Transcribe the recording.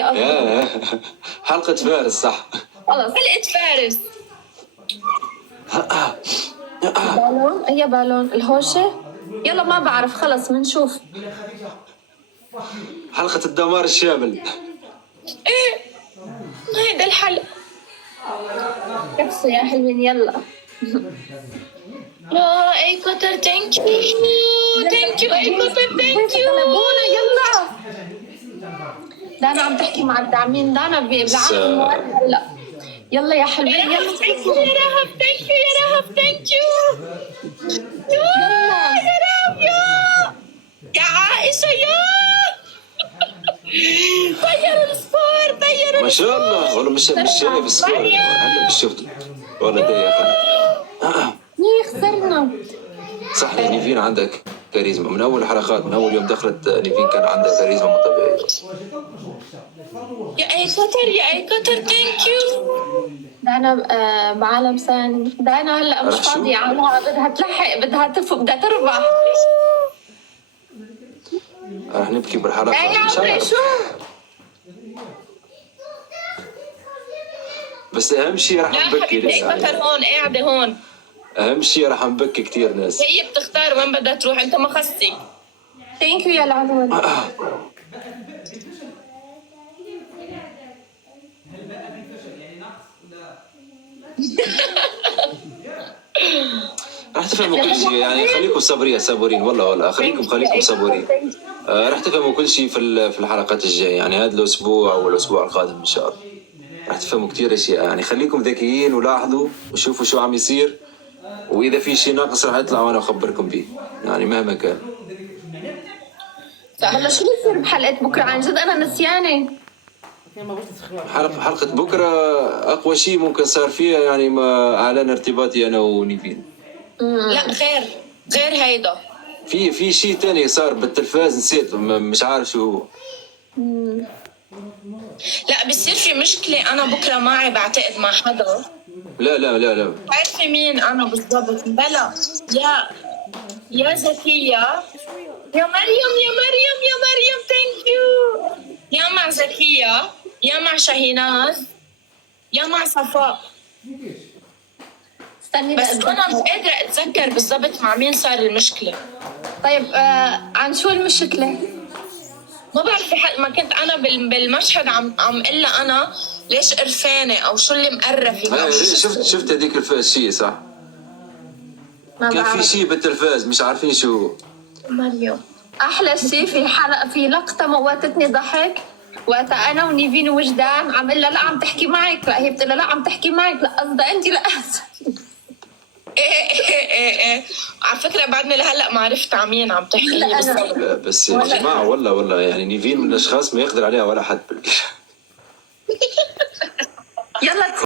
اوكي حلقة فارس صح. خلص حلقة فارس. بالون، اي بالون الهوشة؟ يلا ما بعرف، خلص بنشوف. حلقة الدمار الشامل. هيدا الحلقة. كبسوا يا حلوين يلا. لا اي قطر ثانك يو اي قطر ثانك يو. طلبونا يلا. دانا عم تحكي مع الداعمين، دانا بالعالم هلا. يلا يا حلوين يلا. ثانك يو يا رهف، ثانك يو يا رهف، ثانك يو يا رهف يا عائشة يا طيروا السبور، طيروا ما شاء الله والله. مش شايف السكور هلا مش شفته والله ده يا اخي. خسرنا. صح نيفين عندك كاريزما من اول الحلقات، من اول يوم دخلت نيفين كان عندها كاريزما مو طبيعية. يا اي قطر يا اي قطر ثانك يو. دانا بعالم ثاني. دانا هلا مش فاضية عنها، بدها تلحق، بدها تربح. رح نبكي بالحلقة. يا مش عمري عارف. شو؟ بس اهم شيء رح لا نبكي حبيبتي اي قطر هون قاعدة هون. اهم شيء رح نبكي كثير ناس. هي بتختار وين بدها تروح، انت ما خصك. ثانك يو يا العمود. رح تفهموا كل شيء يعني. خليكم صبورين والله خليكم صبورين. رح تفهموا كل شيء في الحلقات الجاية يعني. هذا الاسبوع او الاسبوع القادم ان شاء الله رح تفهموا كثير اشياء يعني. خليكم ذكيين ولاحظوا وشوفوا شو عم يصير، واذا في شيء ناقص رح يطلع وانا اخبركم به يعني مهما كان. هلا شو بيصير بحلقة بكرة؟ عن جد انا نسيانة. حلقة بكرة اقوى شيء ممكن صار فيها يعني ما اعلن ارتباطي انا ونيفين. لا غير هيدا. في شيء تاني صار بالتلفاز نسيت، مش عارف شو هو. لا بصير في مشكلة. أنا بكرة معي بعتقد مع حدا. لا عارفة مين أنا بالضبط؟ بلا يا زكية يا مريم ثانك يو. يا مع زكية يا مع شاهيناز يا مع صفاء. استني بس أنا مش قادرة أتذكر بالضبط مع مين صار المشكلة. طيب عن شو المشكلة؟ ما بعرف حق ما كنت أنا بالمشهد عم قلها أنا ليش قرفانة أو شو اللي مقرفة أو شو. شفت هذيك الشيء صح؟ كان في شيء بالتلفاز مش عارفين شو هو. مريم احلى شيء في حلقة، في لقطة موتتني ضحك وقت انا ونيفين وجدان عم قلها لا عم تحكي معك، لا هي بتقول لا عم تحكي معك، لا قصدها انت لا. ايه على فكرة بعدني لهلا ما عرفت عن مين عم تحكي لي بالضبط. بس يا جماعة والله يعني نيفين من الاشخاص ما يقدر عليها ولا حد. يلا